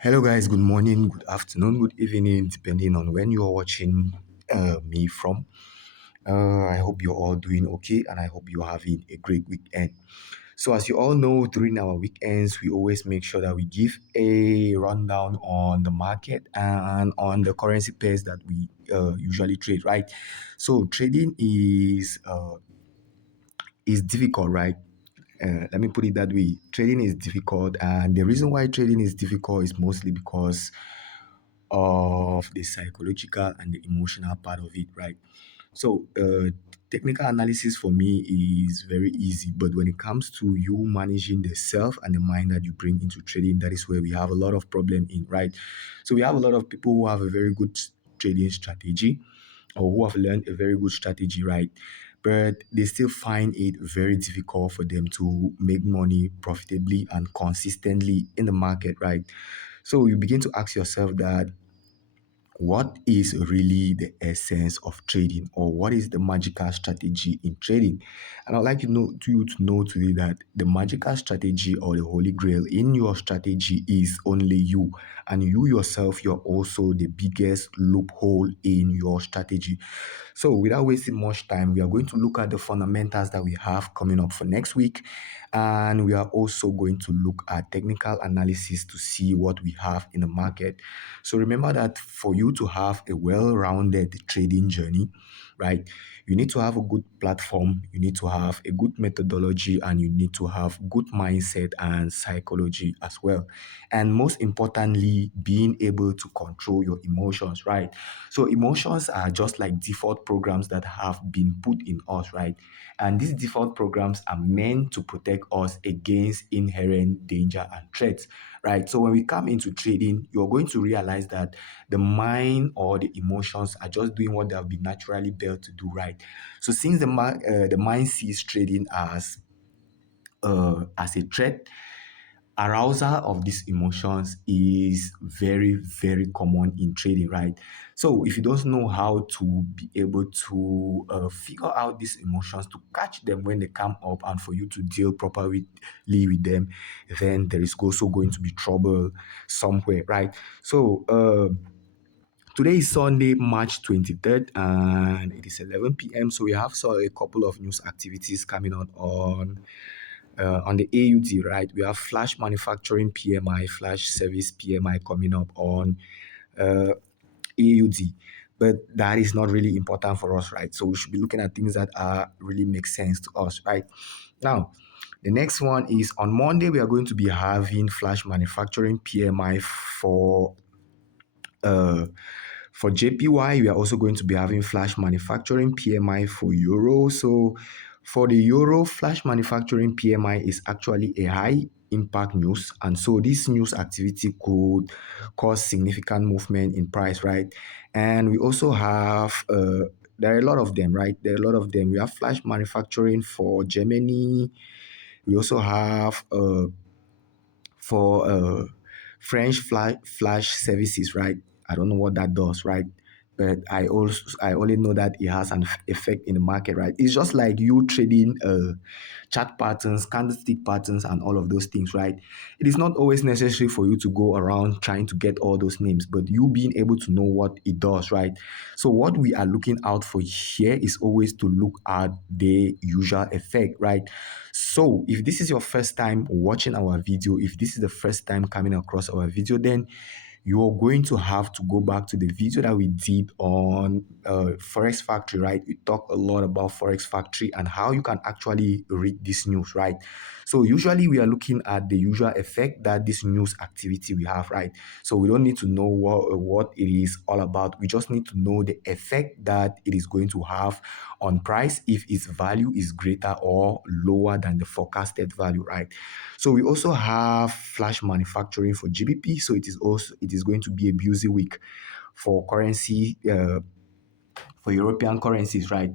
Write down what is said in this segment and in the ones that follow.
Hello, guys. Good morning, good afternoon, good evening, depending on when you're watching me from. I hope you're all doing okay and I hope you're having a great weekend. So, as you all know, during our weekends, we always make sure that we give a rundown on the market and on the currency pairs that we usually trade, right? So, trading is difficult, right? Let me put it that way. Trading is difficult, and the reason why trading is difficult is mostly because of the psychological and the emotional part of it, right? So, technical analysis for me is very easy, but when it comes to you managing the self and the mind that you bring into trading, that is where we have a lot of problem in, right? So, we have a lot of people who have a very good trading strategy or who have learned a very good strategy, right? But they still find it very difficult for them to make money profitably and consistently in the market, right? So you begin to ask yourself that what is really the essence of trading or what is the magical strategy in trading? And I'd like you to know today that the magical strategy or the holy grail in your strategy is only you, and you yourself, you're also the biggest loophole in your strategy. So without wasting much time, we are going to look at the fundamentals that we have coming up for next week, and we are also going to look at technical analysis to see what we have in the market. So remember that for you to have a well-rounded trading journey, right, you need to have a good platform, you need to have a good methodology, and you need to have good mindset and psychology as well. And most importantly, being able to control your emotions, right? So emotions are just like default programs that have been put in us, right? And these default programs are meant to protect us against inherent danger and threats, right? So when we come into trading, you're going to realize that the mind or the emotions are just doing what they have been naturally built to do, right? So since the mind sees trading as a threat, arousal of these emotions is very, very common in trading, right? So if you don't know how to be able to figure out these emotions, to catch them when they come up and for you to deal properly with them, then there is also going to be trouble somewhere, right? So today is Sunday, March 23rd, and it is 11 p.m. So we have a couple of news activities coming on the AUD, right? We have flash manufacturing PMI, flash service PMI coming up on AUD. But that is not really important for us, right? So we should be looking at things that are really make sense to us, right? Now, the next one is on Monday, we are going to be having flash manufacturing PMI uh, for JPY. We are also going to be having flash manufacturing PMI for Euro. So for the Euro, flash manufacturing PMI is actually a high impact news. And so this news activity could cause significant movement in price, right? And we also have, there are a lot of them, right? There are a lot of them. We have flash manufacturing for Germany. We also have for French flash services, right? I don't know what that does, right? But I only know that it has an effect in the market, right? It's just like you trading chart patterns, candlestick patterns, and all of those things, right? It is not always necessary for you to go around trying to get all those names, but you being able to know what it does, right? So what we are looking out for here is always to look at the usual effect, right? So if this is your first time watching our video, if this is the first time coming across our video, then you're going to have to go back to the video that we did on Forex Factory, right? We talk a lot about Forex Factory and how you can actually read this news, right? So usually we are looking at the usual effect that this news activity we have, right? So we don't need to know what it is all about. We just need to know the effect that it is going to have on price if its value is greater or lower than the forecasted value, right? So we also have flash manufacturing for GBP. So it is going to be a busy week for currency for European currencies, right?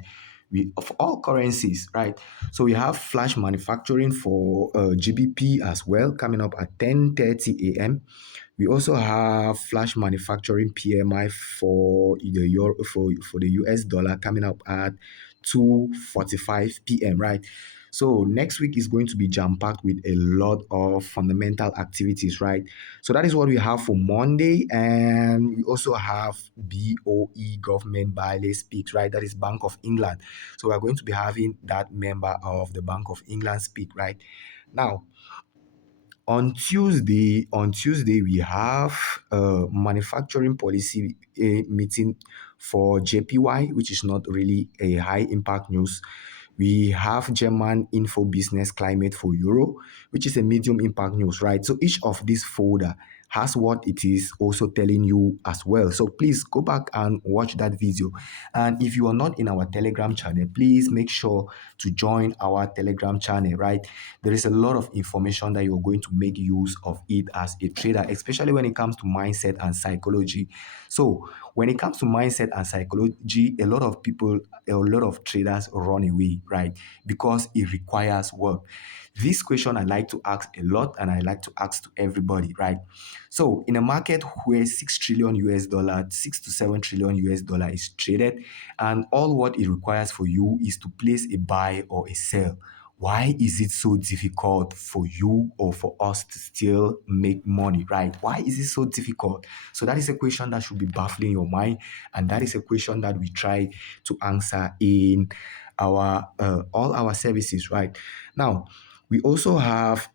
We of all currencies, right? So we have flash manufacturing for GBP as well coming up at 10:30 a.m. We also have flash manufacturing PMI for the Euro for the US dollar coming up at 2:45 p.m. right? So next week is going to be jam-packed with a lot of fundamental activities, right? So that is what we have for Monday. And we also have BOE Government Baile Speaks, right? That is Bank of England. So we're going to be having that member of the Bank of England speak, right? Now, on Tuesday we have a manufacturing policy meeting for JPY, which is not really a high impact news. We have German info business climate for Euro, which is a medium impact news, right? So each of these folder has what it is also telling you as well. So please go back and watch that video. And if you are not in our Telegram channel, please make sure to join our Telegram channel, right? There is a lot of information that you're going to make use of it as a trader, especially when it comes to mindset and psychology. So when it comes to mindset and psychology, a lot of people, a lot of traders run away, right? Because it requires work. This question I like to ask a lot, and I like to ask to everybody, right? So in a market where 6 trillion US dollar, 6 to 7 trillion US dollar is traded, and all what it requires for you is to place a buy or a sell. Why is it so difficult for you or for us to still make money, right? Why is it so difficult? So that is a question that should be baffling your mind, and that is a question that we try to answer in our all our services, right? Now, we also have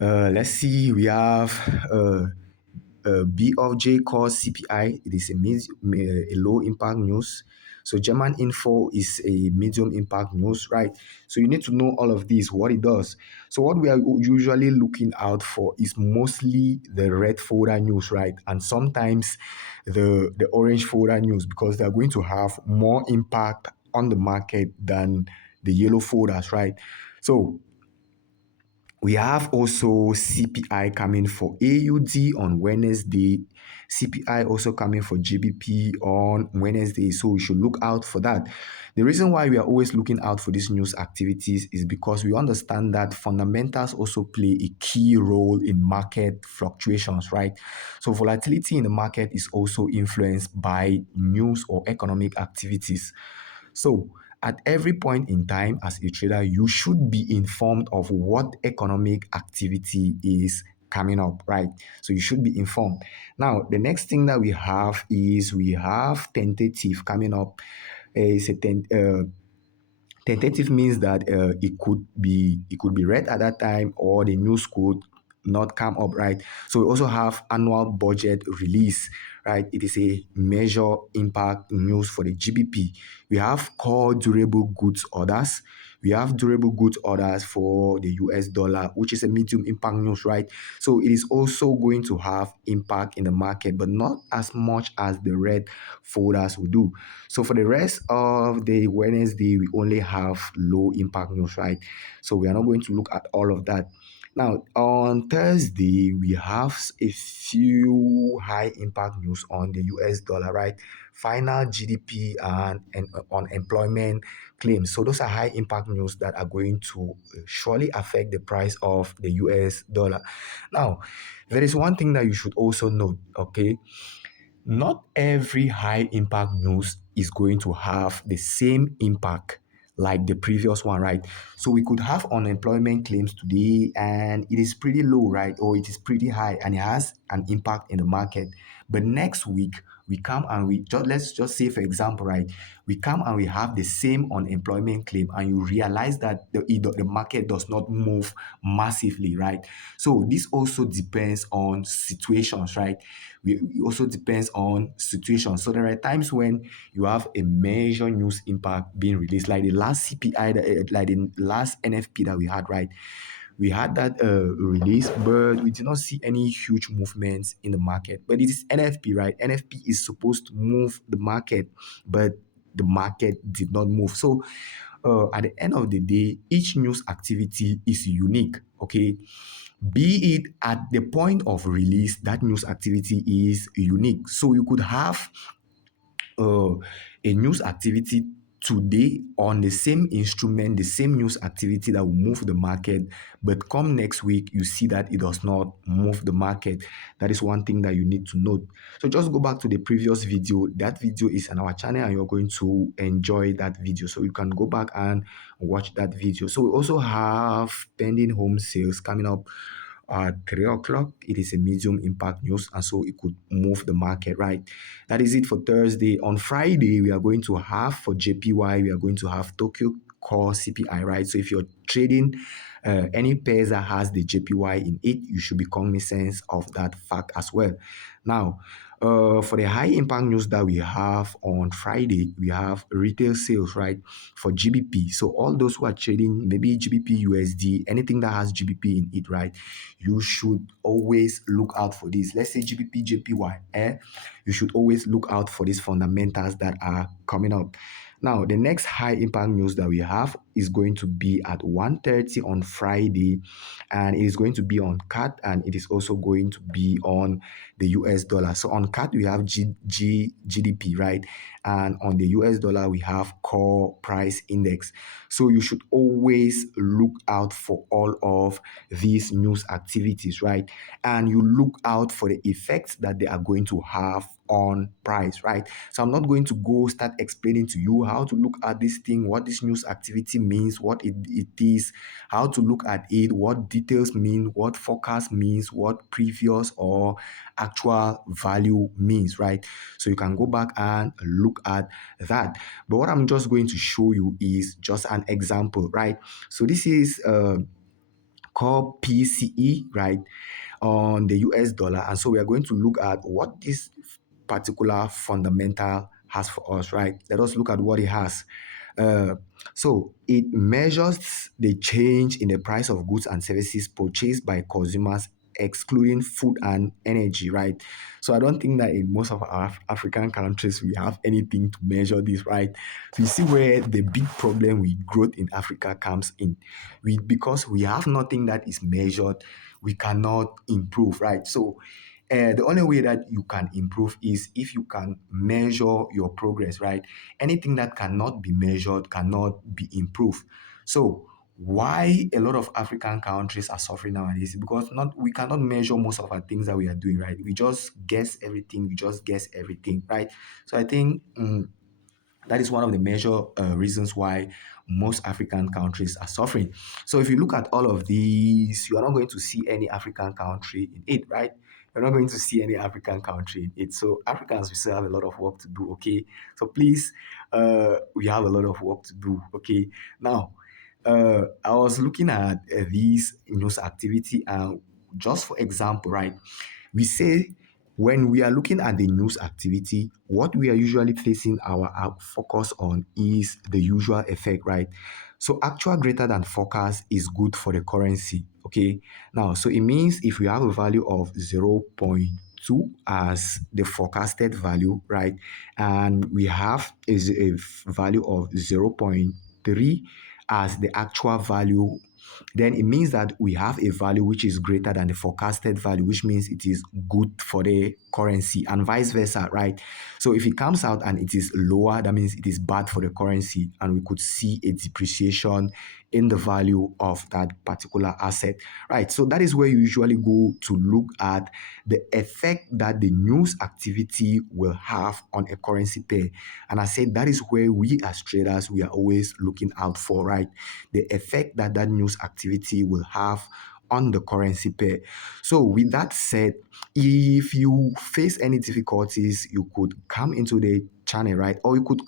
let's see, we have B of J called CPI. It is a low impact news. So German info is a medium impact news, right? So you need to know all of these, what it does. So what we are usually looking out for is mostly the red folder news, right? And sometimes the orange folder news, because they're going to have more impact on the market than the yellow folders, right? So we have also CPI coming for AUD on Wednesday. CPI also coming for GBP on Wednesday. So we should look out for that. The reason why we are always looking out for these news activities is because we understand that fundamentals also play a key role in market fluctuations, right? So volatility in the market is also influenced by news or economic activities. So at every point in time as a trader, you should be informed of what economic activity is coming up, right? So you should be informed. Now, the next thing that we have is we have tentative coming up. It's a tentative means that it could be read at that time, or the news could not come up, right? So we also have annual budget release, right? It is a major impact news for the GBP. We have core durable goods orders. We have durable goods orders for the US dollar, which is a medium impact news, right? So it is also going to have impact in the market, but not as much as the red folders will do. So for the rest of the Wednesday, we only have low impact news, right? So we are not going to look at all of that. Now, on Thursday, we have a few high impact news on the US dollar, right? Final GDP and on employment claims. So those are high impact news that are going to surely affect the price of the US dollar. Now, there is one thing that you should also note, okay? Not every high impact news is going to have the same impact like the previous one, right? So we could have unemployment claims today and it is pretty low, right? Or it is pretty high and it has an impact in the market. But next week, we come and we just, let's just say, for example, right? We come and we have the same unemployment claim and you realize that the market does not move massively, right? So this also depends on situations, right? It also depends on situations. So there are times when you have a major news impact being released, like the last CPI, like the last NFP that we had, right? We had that release, but we did not see any huge movements in the market. But it is NFP, right? NFP is supposed to move the market, but the market did not move. So at the end of the day, each news activity is unique, okay? Be it at the point of release, that news activity is unique. So you could have uh, a news activity today on the same instrument, the same news activity that will move the market, but come next week, you see that it does not move the market. That is one thing that you need to note. So just go back to the previous video. That video is on our channel and you're going to enjoy that video. So you can go back and watch that video. So we also have pending home sales coming up at 3 o'clock. It is a medium impact news, and so it could move the market, right? That is it for Thursday. On Friday, we are going to have for JPY, we are going to have Tokyo Core CPI, right? So if you're trading any pairs that has the JPY in it, you should be cognizant of that fact as well. Now, for the high impact news that we have on Friday, we have retail sales, right, for GBP. So all those who are trading maybe GBP USD, anything that has GBP in it, right, you should always look out for this. Let's say GBP JPY, you should always look out for these fundamentals that are coming up. Now, the next high impact news that we have is going to be at 1:30 on Friday, and it is going to be on CAT, and it is also going to be on the US dollar. So on CAT, we have GDP, right? And on the US dollar, we have core price index. So you should always look out for all of these news activities, right? And you look out for the effects that they are going to have on price, right? So I'm not going to go start explaining to you how to look at this thing, what this news activity means, what it is, how to look at it, what details mean, what forecast means, what previous or actual value means, right? So you can go back and look at that. But what I'm just going to show you is just an example, right? So this is core PCE, right, on the US dollar. And so we are going to look at what this particular fundamental has for us, right? Let us look at what it has. Uh, so it measures the change in the price of goods and services purchased by consumers, excluding food and energy, right? So I don't think that in most of our African countries we have anything to measure this, right? So you see where the big problem with growth in Africa comes in. Because we have nothing that is measured, we cannot improve, right? So the only way that you can improve is if you can measure your progress, right? Anything that cannot be measured cannot be improved. So why a lot of African countries are suffering nowadays? Because not we cannot measure most of our things that we are doing, right? We just guess everything. We just guess everything, right? So I think that is one of the major reasons why most African countries are suffering. So if you look at all of these, you are not going to see any African country in it, right? You're not going to see any African country in it. So Africans, we still have a lot of work to do, okay? So please, we have a lot of work to do, okay? Now, I was looking at these news activity, and just for example, right? We say when we are looking at the news activity, what we are usually placing our focus on is the usual effect, right? So actual greater than forecast is good for the currency, okay? Now, so it means if we have a value of 0.2 as the forecasted value, right? And we have a value of 0.3 as the actual value, then it means that we have a value which is greater than the forecasted value, which means it is good for the currency, and vice versa, right? So if it comes out and it is lower, that means it is bad for the currency, and we could see a depreciation in the value of that particular asset, right? So that is where you usually go to look at the effect that the news activity will have on a currency pair. And I said that is where we as traders, we are always looking out for, right? The effect that that news activity will have on the currency pair. So with that said, if you face any difficulties, you could come into the channel, right? Or you could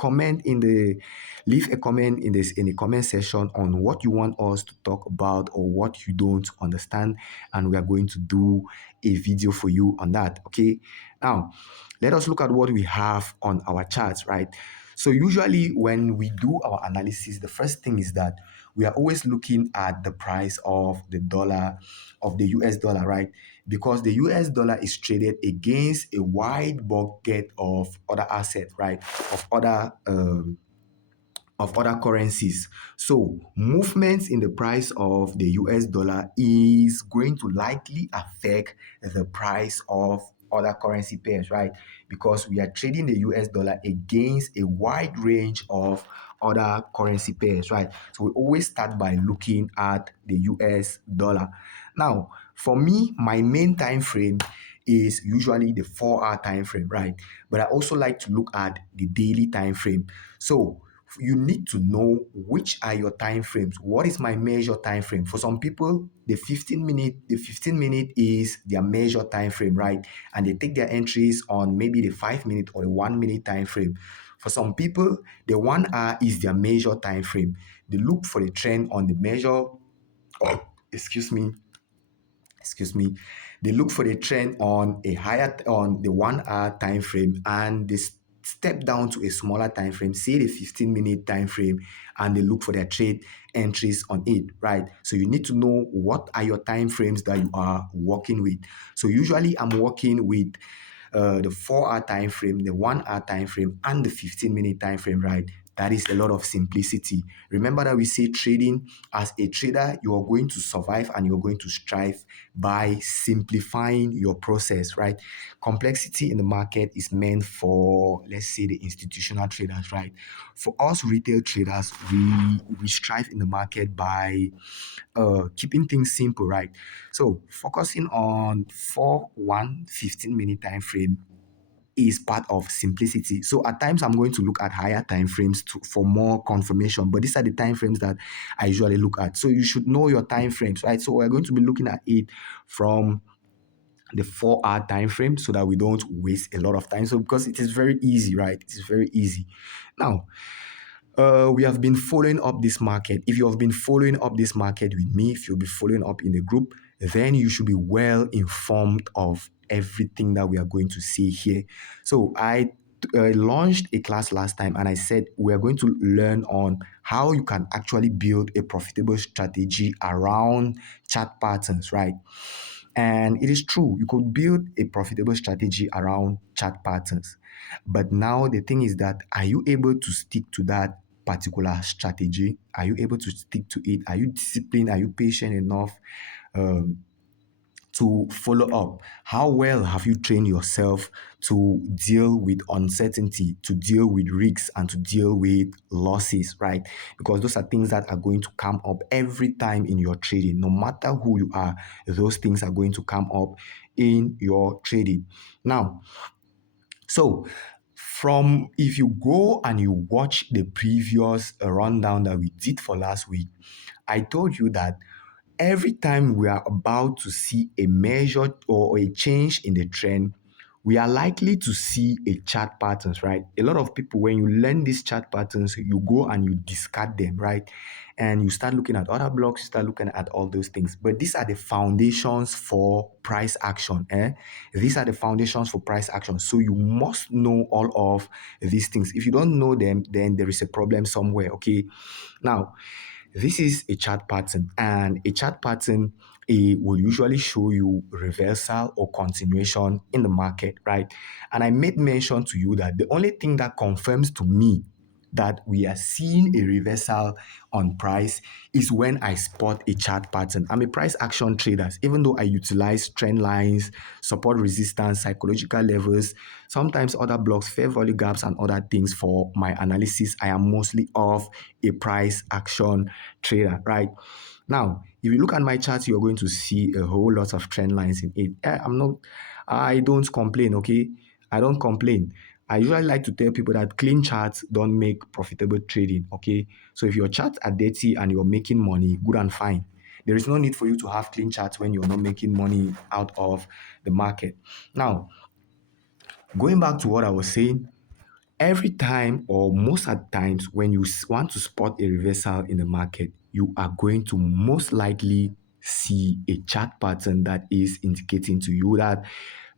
leave a comment in the comment section on what you want us to talk about or what you don't understand, and we are going to do a video for you on that, okay? Now, let us look at what we have on our charts, right? So usually when we do our analysis, the first thing is that we are always looking at the price of the dollar, of the US dollar, right? Because the US dollar is traded against a wide bucket of other assets, right? Of other currencies. So movements in the price of the US dollar is going to likely affect the price of other currency pairs, right? Because we are trading the US dollar against a wide range of other currency pairs, right? So we always start by looking at the US dollar. Now, for me, my main time frame is usually the 4 hour time frame, right? But I also like to look at the daily time frame. So you need to know which are your time frames. What is my measure time frame? For some people, the 15 minute is their measure time frame, right? And they take their entries on maybe the 5 minute or the 1 minute time frame. For some people, the 1 hour is their measure time frame. They look for the trend on the measure. Oh, excuse me, excuse me. They look for the trend on a higher on the 1 hour time frame, and they step down to a smaller time frame, say the 15 minute time frame, and they look for their trade entries on it, right? So you need to know what are your time frames that you are working with. So usually I'm working with the 4 hour time frame, the 1 hour time frame, and the 15 minute time frame, right? That is a lot of simplicity. Remember that we say trading, as a trader, you are going to survive and you're going to strive by simplifying your process, right? Complexity in the market is meant for, let's say, the institutional traders, right? For us retail traders, we strive in the market by keeping things simple, right? So focusing on 15 minute time frame is part of simplicity. So at times I'm going to look at higher time frames for more confirmation, but these are the time frames that I usually look at. So you should know your time frames, right? So we're going to be looking at it from the 4 hour time frame so that we don't waste a lot of time. So because it is very easy, right? It is very easy. Now, we have been following up this market. If you have been following up this market with me, if you'll be following up in the group, then you should be well informed of everything that we are going to see here. So I launched a class last time and I said we are going to learn on how you can actually build a profitable strategy around chart patterns, right? And it is true, you could build a profitable strategy around chart patterns. But now the thing is that are you able to stick to that particular strategy? Are you able to stick to it? Are you disciplined? Are you patient enough um, to follow up? How well have you trained yourself to deal with uncertainty, to deal with risks, and to deal with losses, right? Because those are things that are going to come up every time in your trading. No matter who you are, those things are going to come up in your trading. Now, so from if you go and you watch the previous rundown that we did for last week, I told you that every time we are about to see a measure or a change in the trend, we are likely to see a chart patterns, right? A lot of people, when you learn these chart patterns, you go and you discard them, right? And you start looking at other blocks, you start looking at all those things. But these are the foundations for price action. These are the foundations for price action. So you must know all of these things. If you don't know them, then there is a problem somewhere, okay? Now, this is a chart pattern, and a chart pattern will usually show you reversal or continuation in the market, right? And I made mention to you that the only thing that confirms to me that we are seeing a reversal on price is when I spot a chart pattern. I'm a price action trader. Even though I utilize trend lines, support resistance, psychological levels, sometimes other blocks, fair value gaps, and other things for my analysis, I am mostly of a price action trader, right? Now, if you look at my chart, you're going to see a whole lot of trend lines in it. I don't complain, okay? I don't complain. I usually like to tell people that clean charts don't make profitable trading, okay? So if your charts are dirty and you're making money, good and fine. There is no need for you to have clean charts when you're not making money out of the market. Now, going back to what I was saying, every time or most at times when you want to spot a reversal in the market, you are going to most likely see a chart pattern that is indicating to you that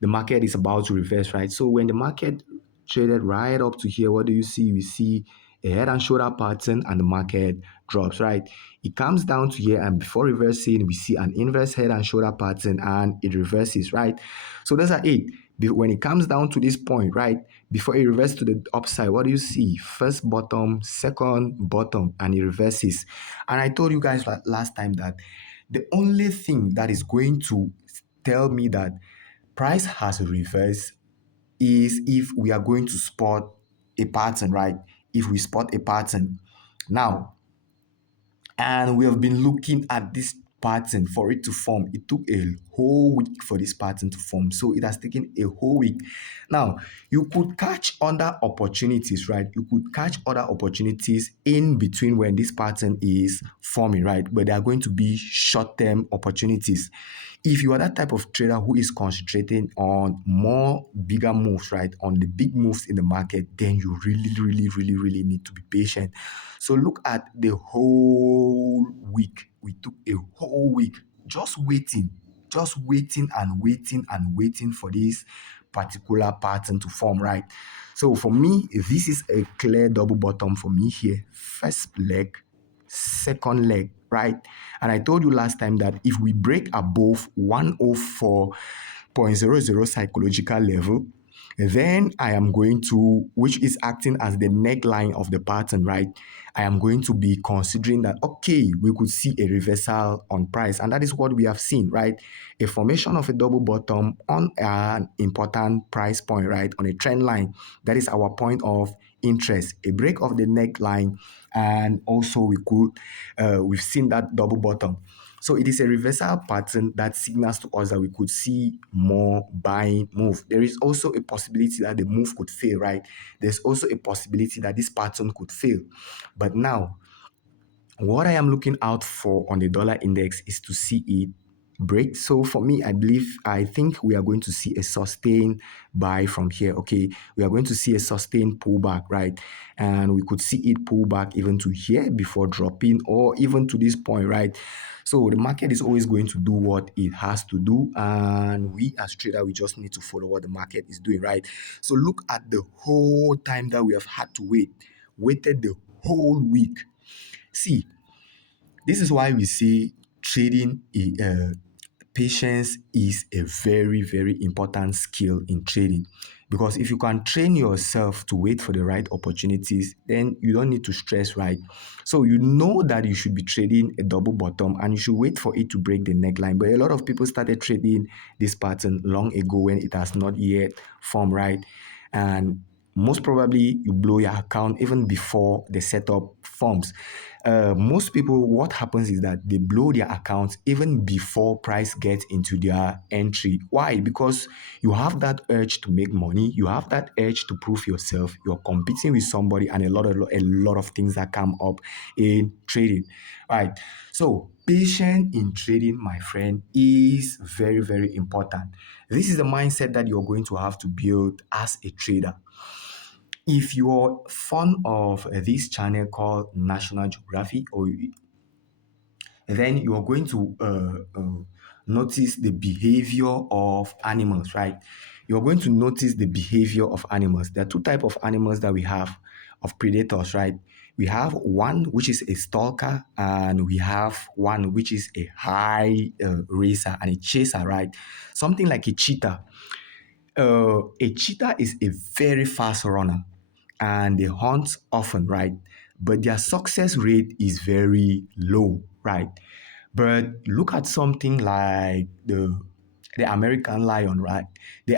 the market is about to reverse, right? So when the market traded right up to here, what do you see? We see a head and shoulder pattern and the market drops, right? It comes down to here, and before reversing, we see an inverse head and shoulder pattern and it reverses, right? So those are it. When it comes down to this point, right, before it reverses to the upside, what do you see? First bottom, second bottom, and it reverses. And I told you guys last time that the only thing that is going to tell me that price has reversed is if we are going to spot a pattern, right? If we spot a pattern. Now, and we have been looking at this pattern for it to form. It took a whole week for this pattern to form. So it has taken a whole week. Now, you could catch other opportunities, right? You could catch other opportunities in between when this pattern is forming, right? But they are going to be short-term opportunities. If you are that type of trader who is concentrating on more bigger moves, right, on the big moves in the market, then you really need to be patient. So look at the whole week. We took a whole week just waiting and waiting and waiting for this particular pattern to form, right? So for me, this is a clear double bottom for me here. First leg, second leg, right? And I told you last time that if we break above 104.00 psychological level, then I am going to, which is acting as the neckline of the pattern, right? I am going to be considering that, okay, we could see a reversal on price. And that is what we have seen, right? A formation of a double bottom on an important price point, right? On a trend line. That is our point of interest. A break of the neckline. And also we've seen that double bottom. So it is a reversal pattern that signals to us that we could see more buying move. There is also a possibility that the move could fail, right? There's also a possibility that this pattern could fail. But now, what I am looking out for on the dollar index is to see it break. So for me, I think we are going to see a sustained buy from here. Okay, we are going to see a sustained pullback, right? And we could see it pull back even to here before dropping, or even to this point, right? So the market is always going to do what it has to do, and we as trader, we just need to follow what the market is doing, right? So look at the whole time that we have had to waited the whole week. See, this is why we say trading, patience is a very important skill in trading. Because if you can train yourself to wait for the right opportunities, then you don't need to stress, right? So you know that you should be trading a double bottom and you should wait for it to break the neckline. But a lot of people started trading this pattern long ago when it has not yet formed, right? And most probably you blow your account even before the setup forms. Most people, what happens is that they blow their accounts even before price gets into their entry. Why? Because you have that urge to make money, you have that urge to prove yourself, you're competing with somebody, and a lot of things that come up in trading. Right. So patience in trading, my friend, is very important. This is the mindset that you're going to have to build as a trader. If you're fond of this channel called National Geography, or then you're going to notice the behavior of animals, right? You're going to notice the behavior of animals. There are two types of animals that we have, of predators, right? We have one which is a stalker, and we have one which is a high racer and a chaser, right? Something like a cheetah. A cheetah is a very fast runner and they hunt often, right? But their success rate is very low, right? But look at something like the American lion, right? The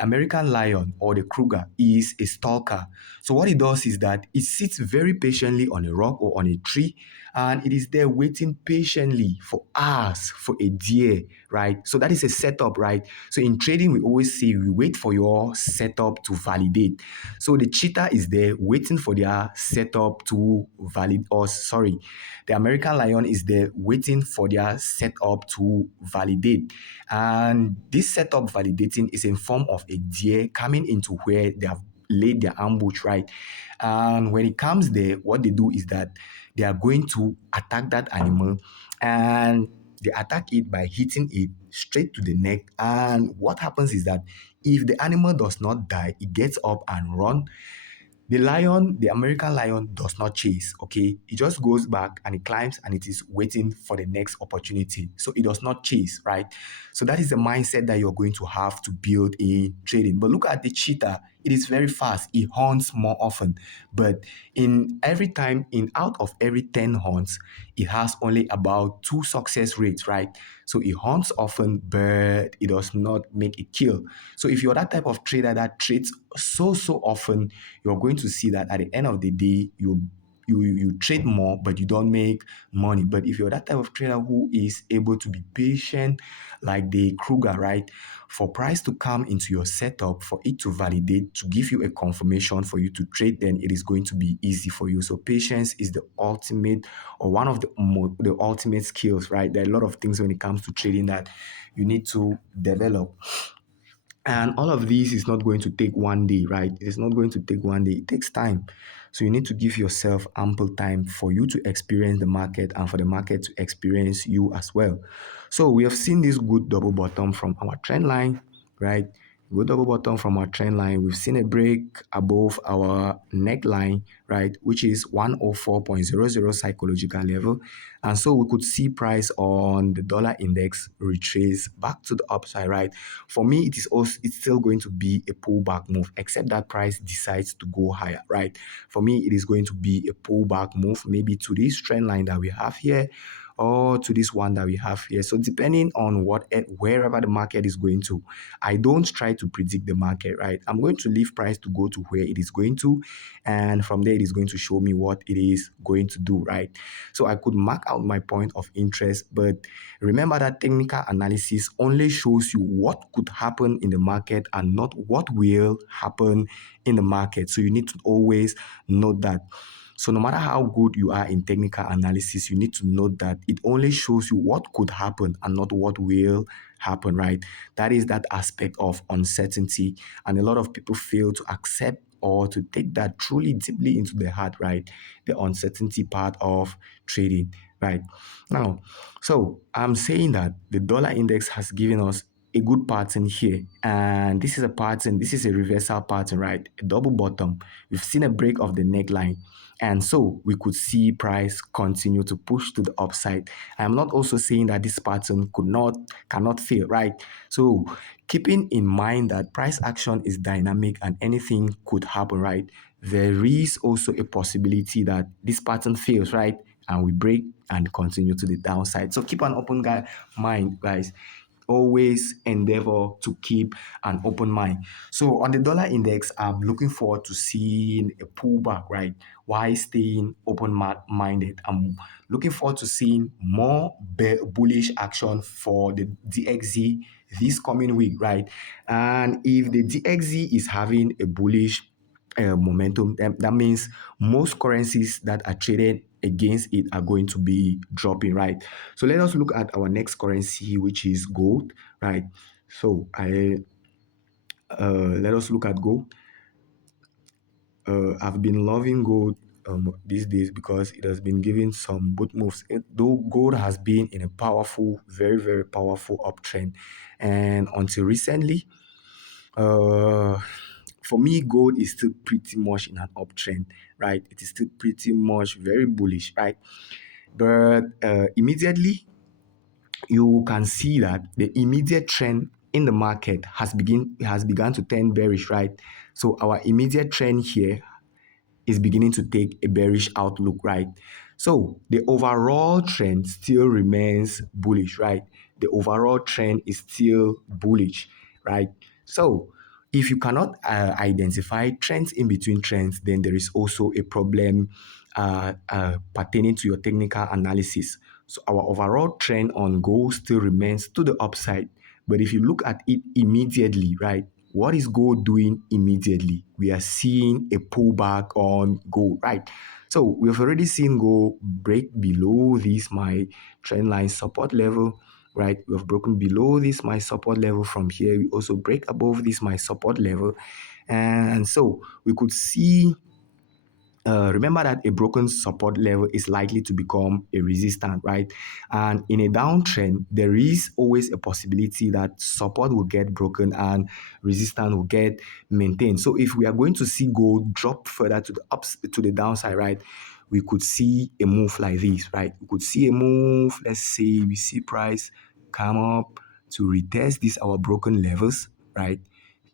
American lion or the Kruger is a stalker. So what it does is that it sits very patiently on a rock or on a tree, and it is there waiting patiently for hours for a deer, right? So that is a setup, right? So in trading, we always say we wait for your setup to validate. So the cheetah is there waiting for their setup to validate, or sorry, the American lion is there waiting for their setup to validate. And this setup validating is in form of a deer coming into where they have laid their ambush, right? And when it comes there, what they do is that they are going to attack that animal, and they attack it by hitting it straight to the neck. And what happens is that if the animal does not die, it gets up and run. The lion, the American lion, does not chase, okay? It just goes back and it climbs and it is waiting for the next opportunity. So it does not chase, right? So that is the mindset that you're going to have to build in trading. But look at the cheetah. It is very fast. It hunts more often. But in every time, in out of every 10 hunts, it has only about 2 success rates, right? So it hunts often, but it does not make a kill. So if you're that type of trader that trades so often, you're going to see that at the end of the day, you trade more, but you don't make money. But if you're that type of trader who is able to be patient, like the Kruger, right, for price to come into your setup, for it to validate, to give you a confirmation for you to trade, then it is going to be easy for you. So patience is the ultimate, or one of the ultimate skills, right? There are a lot of things when it comes to trading that you need to develop. And all of these is not going to take one day, right? It is not going to take one day. It takes time. So you need to give yourself ample time for you to experience the market and for the market to experience you as well. So we have seen this good double bottom from our trend line, right? Good double bottom from our trend line. We've seen a break above our neckline, right? Which is 104.00 psychological level. And so we could see price on the dollar index retrace back to the upside, right? For me, it is also it's still going to be a pullback move, except that price decides to go higher, right? For me, it is going to be a pullback move, maybe to this trend line that we have here, or to this one that we have here. So depending on wherever the market is going to, I don't try to predict the market, right? I'm going to leave price to go to where it is going to, and from there it is going to show me what it is going to do, right? So I could mark out my point of interest, but remember that technical analysis only shows you what could happen in the market and not what will happen in the market. So you need to always note that. So no matter how good you are in technical analysis, you need to note that it only shows you what could happen and not what will happen, right? That is that aspect of uncertainty. And a lot of people fail to accept or to take that truly deeply into their heart, right? The uncertainty part of trading, right? Now, so I'm saying that the dollar index has given us a good pattern here. And this is a pattern, this is a reversal pattern, right? A double bottom. We've seen a break of the neckline. And so we could see price continue to push to the upside. I'm not also saying that this pattern cannot fail, right? So keeping in mind that price action is dynamic and anything could happen, right? There is also a possibility that this pattern fails, right? And we break and continue to the downside. So keep an open mind, guys. Always endeavor to keep an open mind. So on the dollar index, I'm looking forward to seeing a pullback, right? While staying open-minded. I'm looking forward to seeing more bullish action for the DXZ this coming week, right? And if the DXZ is having a bullish momentum, that means most currencies that are traded against it are going to be dropping, right? So let us look at our next currency, which is gold, right? So I let us look at gold. I've been loving gold these days because it has been giving some good moves. Though gold has been in a powerful, very, very powerful uptrend, and until recently, uh, for me, gold is still pretty much in an uptrend, right? It is still pretty much very bullish, right? But immediately you can see that the immediate trend in the market has begun to turn bearish, right? So our immediate trend here is beginning to take a bearish outlook, right? So the overall trend still remains bullish, right? The overall trend is still bullish, right? So if you cannot identify trends in between trends, then there is also a problem pertaining to your technical analysis. So our overall trend on gold still remains to the upside. But if you look at it immediately, right? What is gold doing immediately? We are seeing a pullback on gold, right? So we've already seen gold break below this my trend line support level, right? We've broken below this my support level from here. We also break above this my support level. And so we could see remember that a broken support level is likely to become a resistance, right? And in a downtrend, there is always a possibility that support will get broken and resistance will get maintained. So if we are going to see gold drop further to the to the downside, right, we could see a move like this, right? We could see a move. Let's say we see price come up to retest these our broken levels, right?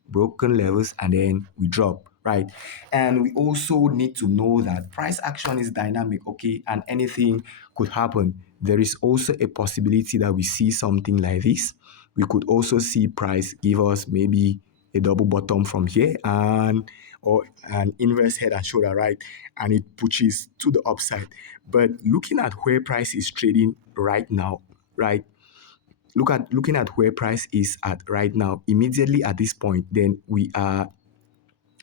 Broken levels, and then we drop, right? And we also need to know that price action is dynamic, okay, and anything could happen. There is also a possibility that we see something like this. We could also see price give us maybe a double bottom from here, and or an inverse head and shoulder, right? And it pushes to the upside. But looking at where price is trading right now, right? Looking at where price is at right now, immediately at this point, then we are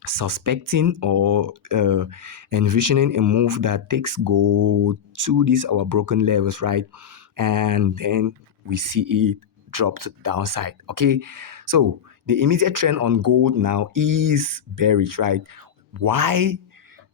suspecting or envisioning a move that takes gold to these our broken levels, right? And then we see it drop to the downside. Okay, so the immediate trend on gold now is bearish, right? Why?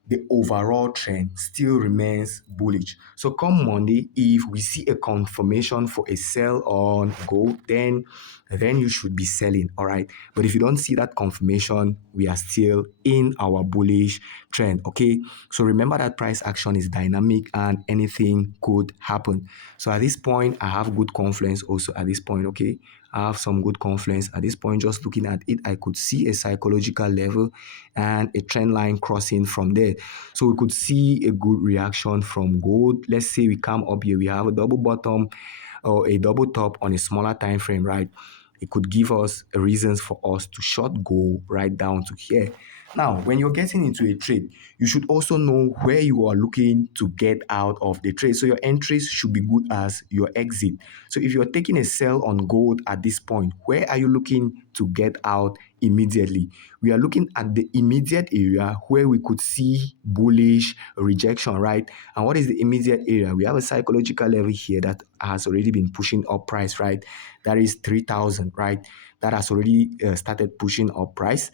The overall trend still remains bullish. So come Monday, if we see a confirmation for a sell on gold, then you should be selling, all right? But if you don't see that confirmation, we are still in our bullish trend, okay? So remember that price action is dynamic and anything could happen. So at this point, I have good confidence also at this point, okay? I have some good confidence at this point. Just looking at it, I could see a psychological level and a trend line crossing from there. So we could see a good reaction from gold. Let's say we come up here, we have a double bottom or a double top on a smaller time frame, right? It could give us reasons for us to short gold right down to here. Now, when you're getting into a trade, you should also know where you are looking to get out of the trade. So your entries should be good as your exit. So if you're taking a sell on gold at this point, where are you looking to get out immediately? We are looking at the immediate area where we could see bullish rejection, right? And what is the immediate area? We have a psychological level here that has already been pushing up price, right? That is 3,000, right? That has already started pushing up price.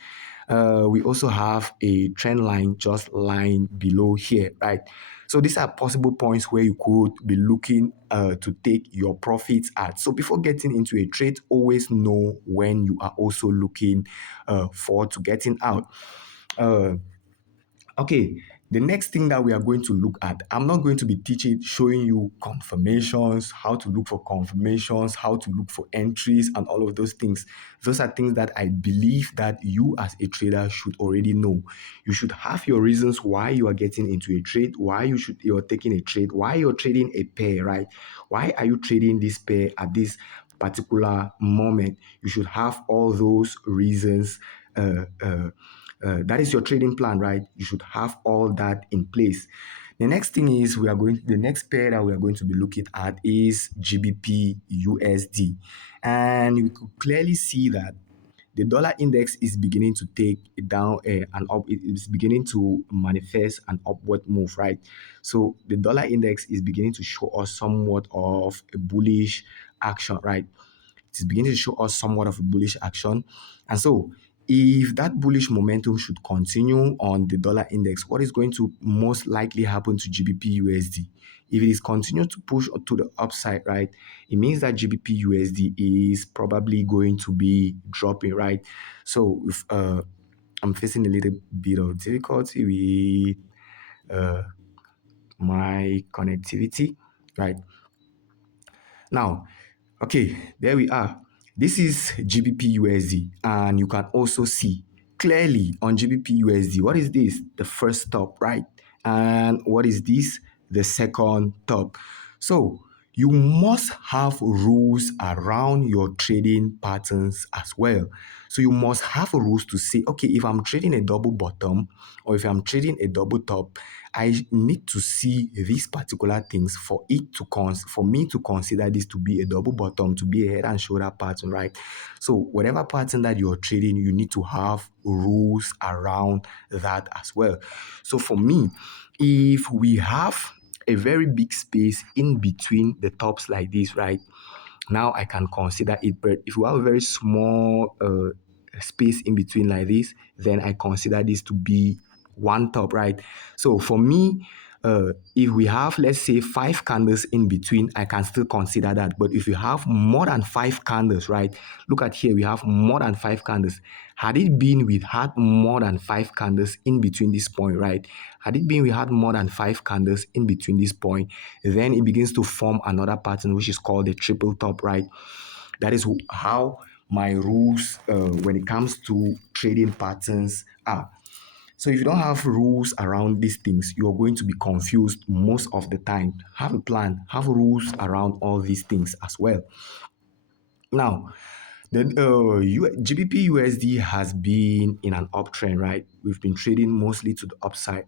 We also have a trend line just lying below here, right? So these are possible points where you could be looking to take your profits at. So before getting into a trade, always know when you are also looking forward to getting out. Uh, Okay, the next thing that we are going to look at, I'm not going to be showing you confirmations, how to look for confirmations, how to look for entries, and all of those things. Those are things that I believe that you as a trader should already know. You should have your reasons why you are getting into a trade, why you're taking a trade, why you're trading a pair, right? Why are you trading this pair at this particular moment? You should have all those reasons. That is your trading plan, right? You should have all that in place. The next thing is the next pair that we are going to be looking at is GBP USD. And you could clearly see that the dollar index is beginning to take it down and up. It is beginning to manifest an upward move, right? So the dollar index is beginning to show us somewhat of a bullish action, right? It is beginning to show us somewhat of a bullish action. And so, if that bullish momentum should continue on the dollar index, what is going to most likely happen to GBP USD? If it is continuing to push to the upside, right, it means that GBP USD is probably going to be dropping, right? So, if I'm facing a little bit of difficulty with my connectivity, right? Now, okay, there we are. This is GBP USD, and you can also see clearly on GBP USD. What is this? The first top, right? And what is this? The second top. So you must have rules around your trading patterns as well. So you must have rules to say, okay, if I'm trading a double bottom or if I'm trading a double top, I need to see these particular things for me to consider this to be a double bottom, to be a head and shoulder pattern, right? So whatever pattern that you're trading, you need to have rules around that as well. So for me, if we have a very big space in between the tops like this, right? Now I can consider it. But if you have a very small space in between like this, then I consider this to be one top, right? So for me, if we have, let's say, 5 candles in between, I can still consider that. But if you have more than 5 candles, right? Look at here, we have more than 5 candles. Had it been we had more than 5 candles in between this point, right? Had it been we had more than 5 candles in between this point, then it begins to form another pattern, which is called the triple top, right? That is how my rules when it comes to trading patterns are. So if you don't have rules around these things, you're going to be confused most of the time. Have a plan, have rules around all these things as well. Now, Then GBP USD has been in an uptrend, right? We've been trading mostly to the upside.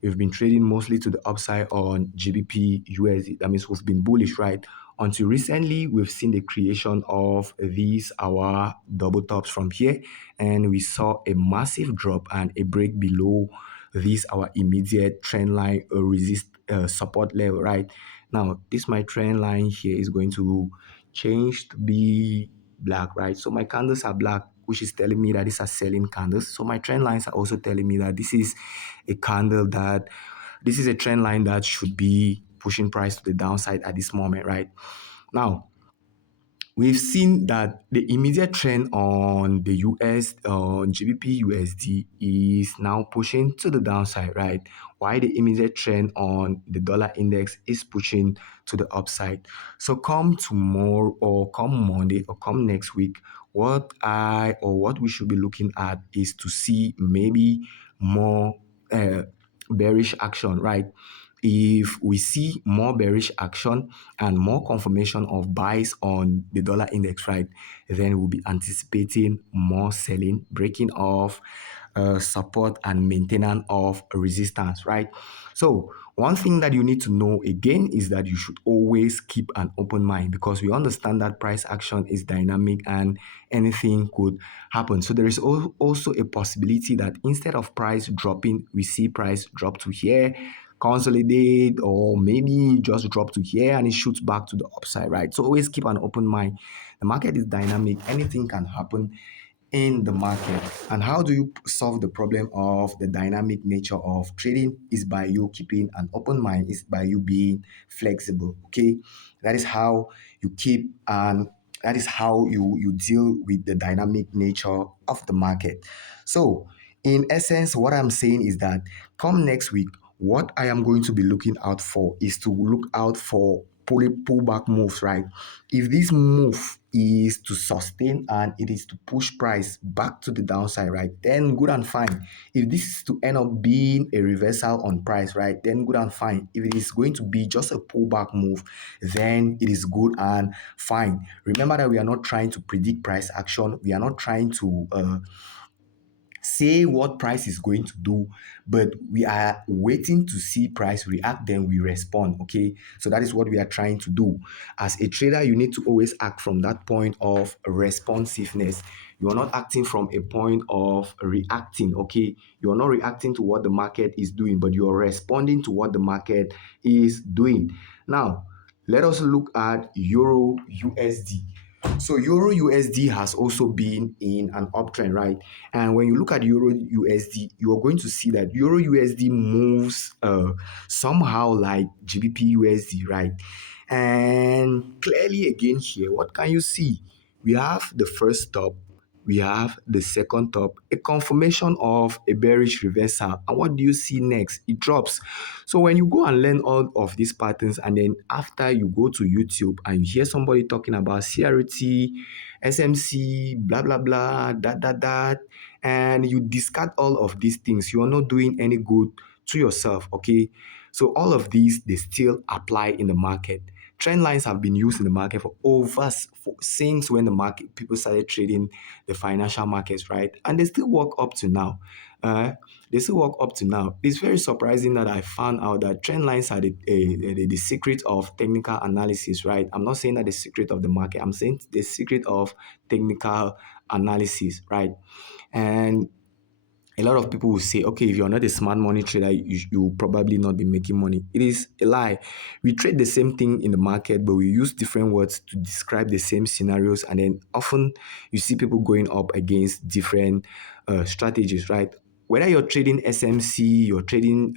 We've been trading mostly to the upside on GBP USD. That means we've been bullish, right? Until recently, we've seen the creation of these our double tops from here, and we saw a massive drop and a break below this our immediate trend line resist support level, right? Now, this my trend line here is going to change to be black, right? So my candles are black, which is telling me that these are selling candles. So my trend lines are also telling me that this is a trend line that should be pushing price to the downside at this moment, right? Now, we've seen that the immediate trend on the US on GBP USD is now pushing to the downside, right? While the immediate trend on the dollar index is pushing to the upside. So come tomorrow or come Monday or come next week, what we should be looking at is to see maybe more uh, bearish action, right? If we see more bearish action and more confirmation of buys on the dollar index, right, then we'll be anticipating more selling, breaking off support and maintenance of resistance, right? So one thing that you need to know again is that you should always keep an open mind, because we understand that price action is dynamic and anything could happen. So there is also a possibility that instead of price dropping, we see price drop to here, consolidate, or maybe just drop to here and it shoots back to the upside, right? So always keep an open mind. The market is dynamic, anything can happen in the market. And how do you solve the problem of the dynamic nature of trading? Is by you keeping an open mind, is by you being flexible. Okay, that is how you keep and that is how you deal with the dynamic nature of the market. So in essence, what I'm saying is that come next week, what I am going to be looking out for is to look out for pullback moves, right? If this move is to sustain and it is to push price back to the downside, right, then good and fine. If this is to end up being a reversal on price, right, then good and fine. If it is going to be just a pullback move, then it is good and fine. Remember that we are not trying to predict price action. We are not trying to say what price is going to do, but we are waiting to see price react, then we respond. Okay, so that is what we are trying to do. As a trader, you need to always act from that point of responsiveness. You are not acting from a point of reacting. Okay, you are not reacting to what the market is doing, but you are responding to what the market is doing. Now, let us look at Euro USD. So Euro USD has also been in an uptrend, right? And when you look at Euro USD, you are going to see that Euro USD moves somehow like GBP USD, right? And clearly again here, what can you see? We have the first top, we have the second top, a confirmation of a bearish reversal. And what do you see next? It drops. So when you go and learn all of these patterns, and then after you go to YouTube and you hear somebody talking about CRT, SMC, blah, blah, blah, that, and you discard all of these things, you are not doing any good to yourself, okay? So all of these, they still apply in the market. Trend lines have been used in the market since when the market people started trading the financial markets, right? And they still work up to now. They still work up to now. It's very surprising that I found out that trend lines are the secret of technical analysis, right? I'm not saying that the secret of the market. I'm saying the secret of technical analysis, right? And a lot of people will say, okay, if you're not a smart money trader, you will probably not be making money. It is a lie. We trade the same thing in the market, but we use different words to describe the same scenarios. And then often you see people going up against different strategies, right? Whether you're trading SMC, you're trading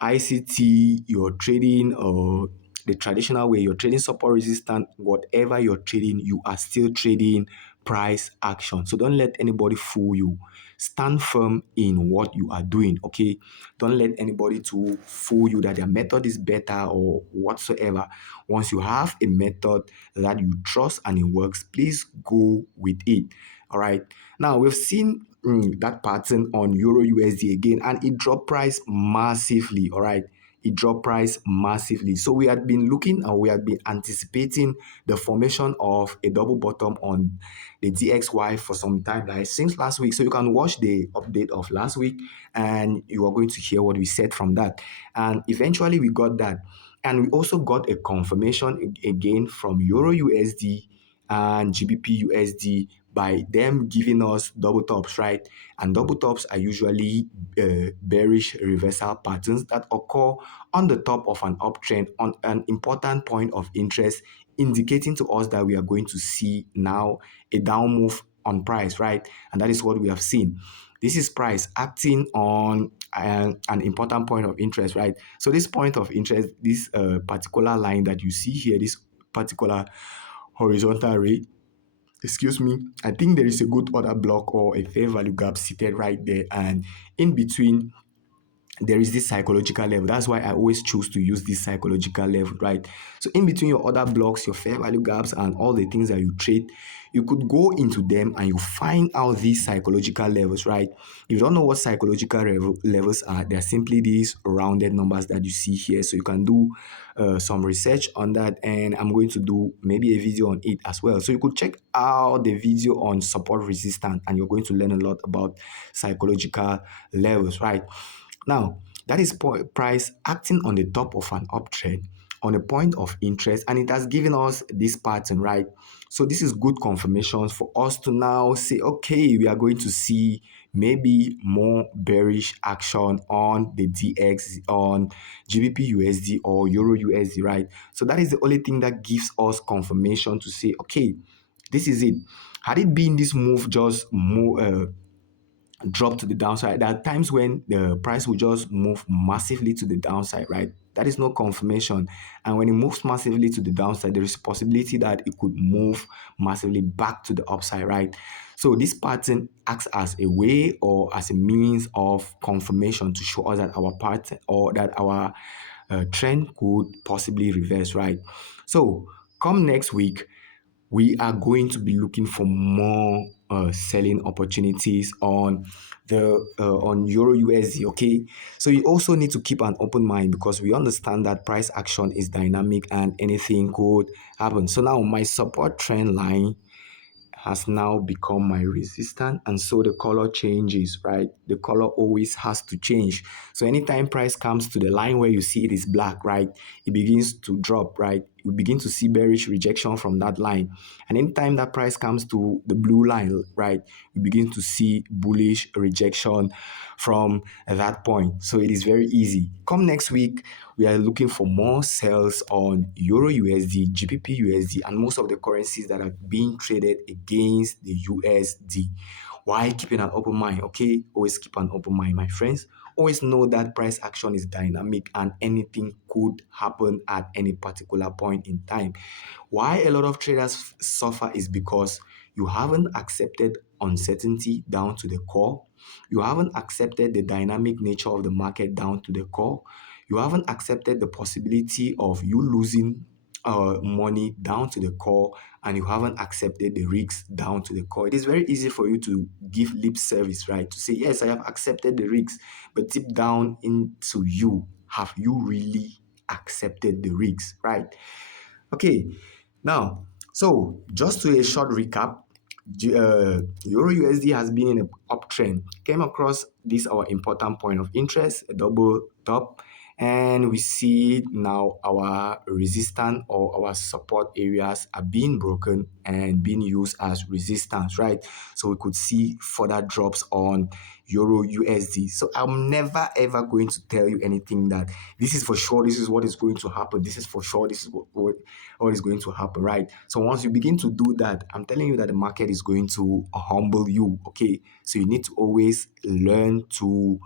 ICT, you're trading the traditional way, you're trading support resistant, whatever you're trading, you are still trading price action. So don't let anybody fool you. Stand firm in what you are doing, okay? Don't let anybody to fool you that their method is better or whatsoever. Once you have a method that you trust and it works, please go with it. All right. Now we've seen that pattern on Euro USD again, and it dropped price massively. All right. it dropped price massively. So we had been looking and we had been anticipating the formation of a double bottom on the DXY for some time, like since last week. So you can watch the update of last week and you are going to hear what we said from that. And eventually we got that. And we also got a confirmation again from Euro USD and GBP USD by them giving us double tops, right? And double tops are usually bearish reversal patterns that occur on the top of an uptrend on an important point of interest, indicating to us that we are going to see now a down move on price, right? And that is what we have seen. This is price acting on an important point of interest, right? So this point of interest, this particular line that you see here, this particular horizontal ray, excuse me, I think there is a good order block or a fair value gap seated right there, and in between there is this psychological level. That's why I always choose to use this psychological level, right? So in between your other blocks, your fair value gaps, and all the things that you trade, you could go into them and you find out these psychological levels, right? If you don't know what psychological levels are, they're simply these rounded numbers that you see here. So you can do some research on that, and I'm going to do maybe a video on it as well. So you could check out the video on support resistance, and you're going to learn a lot about psychological levels, right? Now, that is price acting on the top of an uptrend on a point of interest, and it has given us this pattern, right? So this is good confirmation for us to now say, okay, we are going to see maybe more bearish action on the DX, on GBP USD or Euro USD, right? So that is the only thing that gives us confirmation to say, okay, this is it. Had it been this move just move, drop to the downside. There are times when the price will just move massively to the downside, right? That is no confirmation. And when it moves massively to the downside, there is a possibility that it could move massively back to the upside, right? So this pattern acts as a way or as a means of confirmation to show us that our pattern or that our trend could possibly reverse, right? So come next week, we are going to be looking for more selling opportunities on the on Euro USD. Okay, so you also need to keep an open mind because we understand that price action is dynamic and anything could happen. So now my support trend line has now become my resistance, and so the color changes, right? The color always has to change. So anytime price comes to the line where you see it is black, right, it begins to drop, right? You begin to see bearish rejection from that line. And anytime that price comes to the blue line, right, you begin to see bullish rejection from that point. So it is very easy. Come next week, we are looking for more sales on Euro USD, GBP USD, and most of the currencies that are being traded against the USD. Why keeping an open mind? Okay, always keep an open mind, my friends. Always know that price action is dynamic and anything could happen at any particular point in time. Why a lot of traders suffer is because you haven't accepted uncertainty down to the core. You haven't accepted the dynamic nature of the market down to the core. You haven't accepted the possibility of you losing money down to the core, and you haven't accepted the risks down to the core. It is very easy for you to give lip service, right? To say, yes, I have accepted the risks, but deep down into you, have you really accepted the risks, right? Okay, now, so just to a short recap, Euro USD has been in an uptrend. Came across this our important point of interest, a double top, and we see now our resistance or our support areas are being broken and being used as resistance, right? So we could see further drops on Euro USD. So I'm never ever going to tell you anything that this is for sure, this is what is going to happen, this is for sure, this is what is going to happen, right? So once you begin to do that, I'm telling you that the market is going to humble you, okay? So you need to always learn to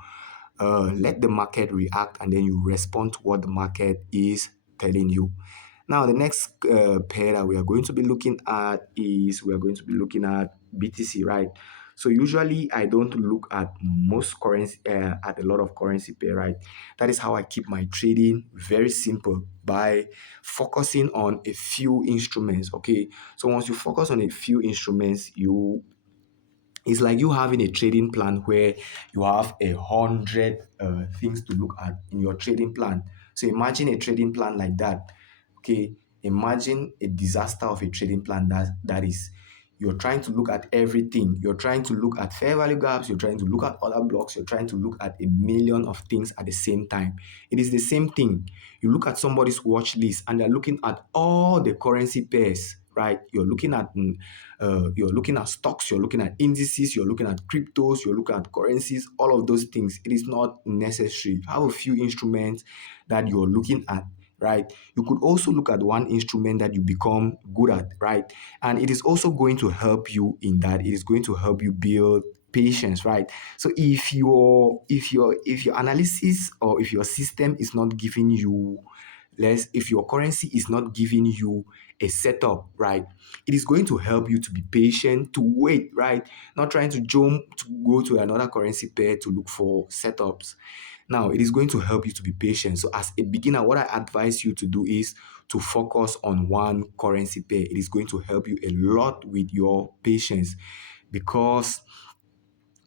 let the market react, and then you respond to what the market is telling you. Now, the next pair that we are going to be looking at is we are going to be looking at BTC, right? So usually I don't look at most currency, at a lot of currency pair, right? That is how I keep my trading very simple by focusing on a few instruments, okay? So once you focus on a few instruments, it's like you having a trading plan where you have 100 things to look at in your trading plan. So imagine a trading plan like that. Okay, imagine a disaster of a trading plan that is. You're trying to look at everything. You're trying to look at fair value gaps. You're trying to look at other blocks. You're trying to look at a million of things at the same time. It is the same thing. You look at somebody's watch list and they're looking at all the currency pairs, right? You're looking at stocks, you're looking at indices, you're looking at cryptos, you're looking at currencies, all of those things. It is not necessary. Have a few instruments that you're looking at, right? You could also look at one instrument that you become good at, right? And it is also going to help you in that. It is going to help you build patience, right? So if your analysis or if your system is not giving you less, if your currency is not giving you a setup, right, it is going to help you to be patient, to wait, right? Not trying to jump to go to another currency pair to look for setups. Now, it is going to help you to be patient. So, as a beginner, what I advise you to do is to focus on one currency pair. It is going to help you a lot with your patience because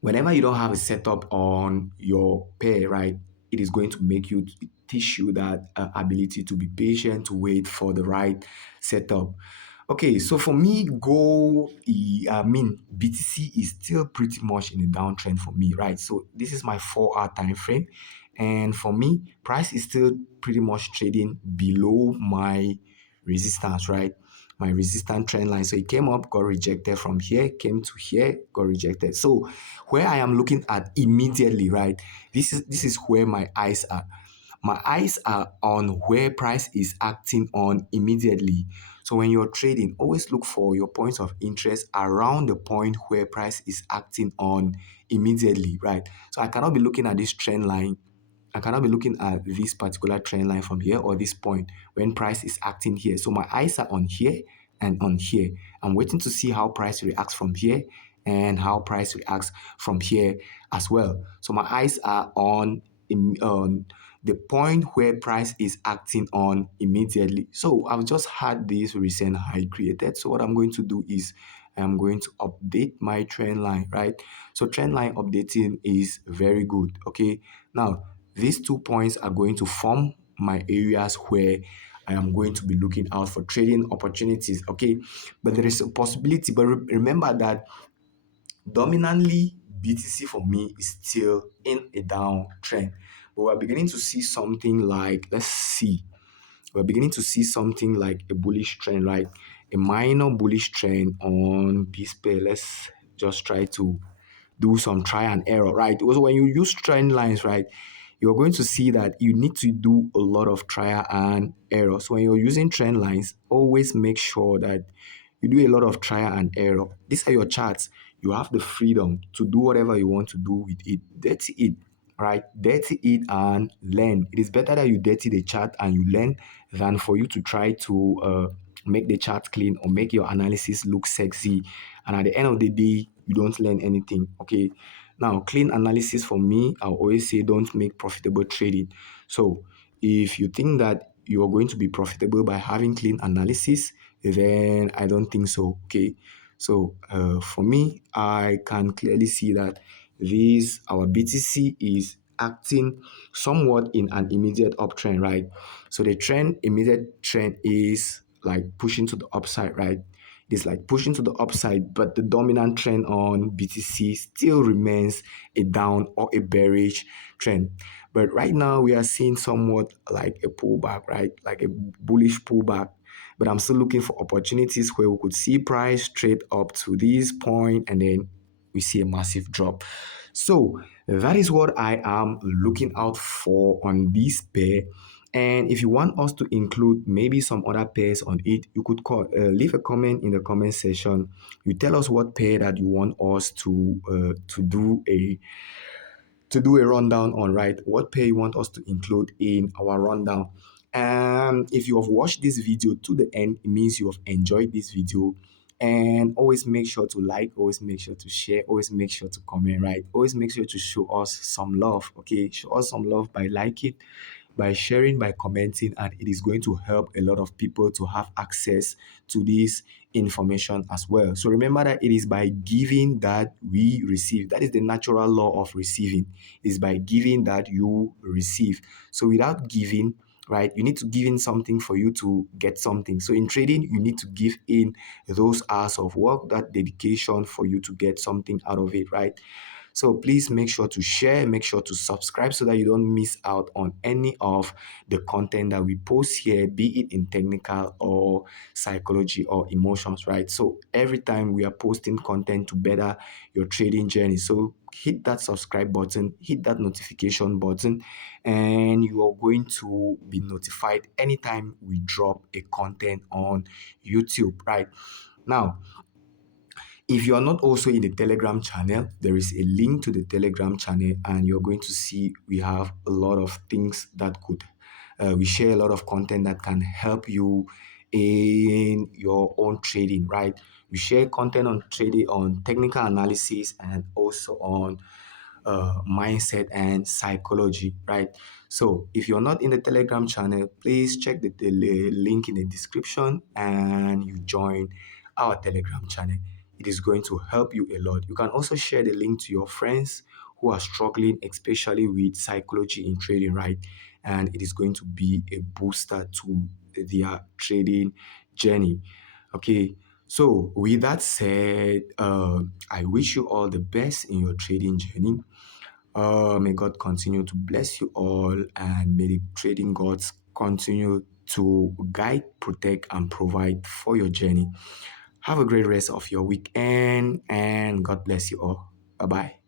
whenever you don't have a setup on your pair, right, it is going to make you teach you that ability to be patient, to wait for the right setup. Okay, so for me, BTC is still pretty much in a downtrend for me, right? So this is my 4 hour time frame, and for me, price is still pretty much trading below my resistance, right? My resistance trend line. So it came up, got rejected from here, came to here, got rejected. So where I am looking at immediately, right? This is where my eyes are. My eyes are on where price is acting on immediately. So when you're trading, always look for your points of interest around the point where price is acting on immediately, right? So I cannot be looking at this trend line. I cannot be looking at this particular trend line from here or this point when price is acting here. So my eyes are on here and on here. I'm waiting to see how price reacts from here and how price reacts from here as well. So my eyes are on the point where price is acting on immediately. So I've just had this recent high created. So what I'm going to do is I'm going to update my trend line, right? So trend line updating is very good. Okay. Now these 2 points are going to form my areas where I am going to be looking out for trading opportunities. Okay. But there is a possibility. But remember that dominantly, BTC for me is still in a downtrend. But we're beginning to see something like, let's see, we're beginning to see something like a bullish trend, like a minor bullish trend on this pair. Let's just try to do some try and error, right? Also, when you use trend lines, right, you're going to see that you need to do a lot of trial and error. So when you're using trend lines, always make sure that you do a lot of trial and error. These are your charts. You have the freedom to do whatever you want to do with it. Dirty it, right? Dirty it and learn. It is better that you dirty the chart and you learn than for you to try to make the chart clean or make your analysis look sexy. And at the end of the day, you don't learn anything. Okay. Now, clean analysis for me, I'll always say don't make profitable trading. So if you think that you're going to be profitable by having clean analysis, then I don't think so. Okay. So for me, I can clearly see that our BTC is acting somewhat in an immediate uptrend, right? So the immediate trend is like pushing to the upside, right? It's like pushing to the upside, but the dominant trend on BTC still remains a down or a bearish trend. But right now we are seeing somewhat like a pullback, right? Like a bullish pullback. But I'm still looking for opportunities where we could see price trade up to this point and then we see a massive drop. So that is what I am looking out for on this pair. And if you want us to include maybe some other pairs on it, you could leave a comment in the comment section. You tell us what pair that you want us to do a rundown on, right? What pair you want us to include in our rundown. And if you have watched this video to the end, it means you have enjoyed this video. And always make sure to like, always make sure to share, always make sure to comment, right? Always make sure to show us some love, okay? Show us some love by liking, by sharing, by commenting, and it is going to help a lot of people to have access to this information as well. So remember that it is by giving that we receive. That is the natural law of receiving. It is by giving that you receive. So without giving, right? You need to give in something for you to get something. So in trading, you need to give in those hours of work, that dedication for you to get something out of it, right? So please make sure to share, make sure to subscribe so that you don't miss out on any of the content that we post here, be it in technical or psychology or emotions, right? So every time we are posting content to better your trading journey. So hit that subscribe button, hit that notification button, and you are going to be notified anytime we drop a content on YouTube, right? Now, if you are not also in the Telegram channel, there is a link to the Telegram channel, and you're going to see we have a lot of things that we share a lot of content that can help you in your own trading, right? We share content on trading, on technical analysis, and also on mindset and psychology, right? So if you're not in the Telegram channel, please check the link in the description and you join our Telegram channel. It is going to help you a lot. You can also share the link to your friends who are struggling, especially with psychology in trading, right? And it is going to be a booster to their trading journey. Okay. So with that said, I wish you all the best in your trading journey. May God continue to bless you all, and may the trading gods continue to guide, protect, and provide for your journey. Have a great rest of your weekend, and God bless you all. Bye bye.